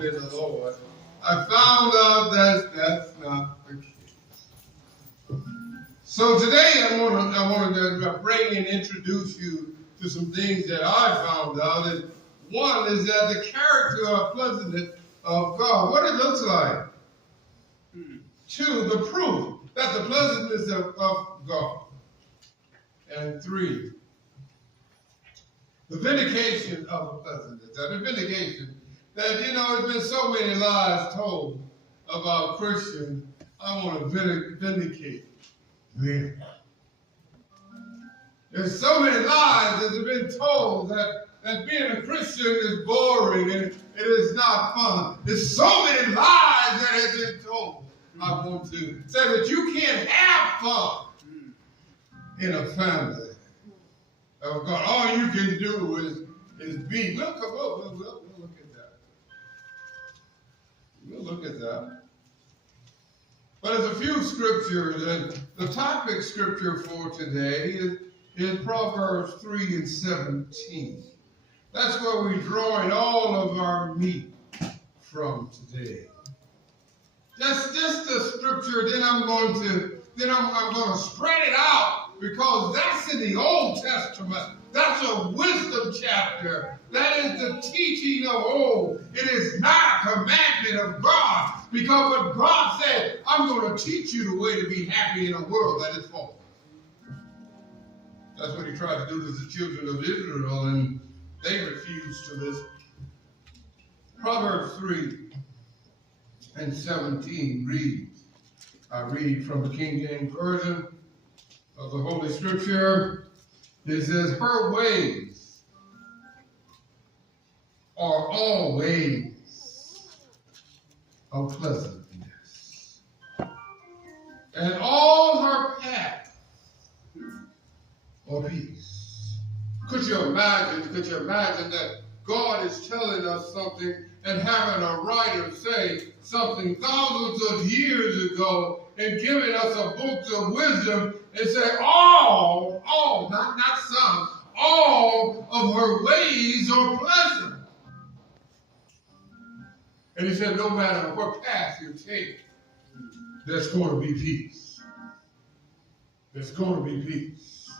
alone in the Lord, I found out that that's not the case. So today I want to bring and introduce you to some things that I found out. And one is that the character of pleasantness of God, what it looks like. Two, the proof that the pleasantness of God. And three, the vindication of the pleasantness. The vindication that, there's been so many lies told about Christians. I want to vindicate them. There's so many lies that have been told that being a Christian is boring and it is not fun. There's so many lies that have been told. I want to say that you can't have fun in a family of God. All you can do is be. We'll look at that. We'll look at that. But there's a few scriptures, and the topic scripture for today is Proverbs 3:17. That's where we're drawing all of our meat from today. That's just the scripture. Then I'm going to spread it out because that's in the Old Testament. That's a wisdom chapter. That is the teaching of old. It is not a commandment of God, because what God said, I'm going to teach you the way to be happy in a world that is fallen. That's what he tried to do to the children of Israel, and they refused to listen. Proverbs 3:17 reads, I read from the King James Version of the Holy Scripture. It says, her ways are always of pleasantness, and all her paths are peace. Could you imagine that God is telling us something and having a writer say something thousands of years ago and giving us a book of wisdom and say all, not some, all of her ways are pleasant. And he said, no matter what path you take, there's going to be peace. There's going to be peace.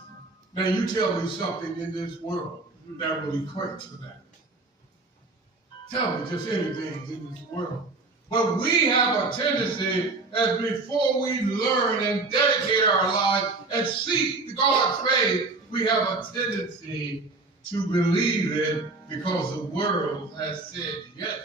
Now you tell me something in this world that will equate to that. Tell me just anything in this world. But we have a tendency, as before we learn and dedicate our lives and seek God's faith, we have a tendency to believe it because the world has said yes.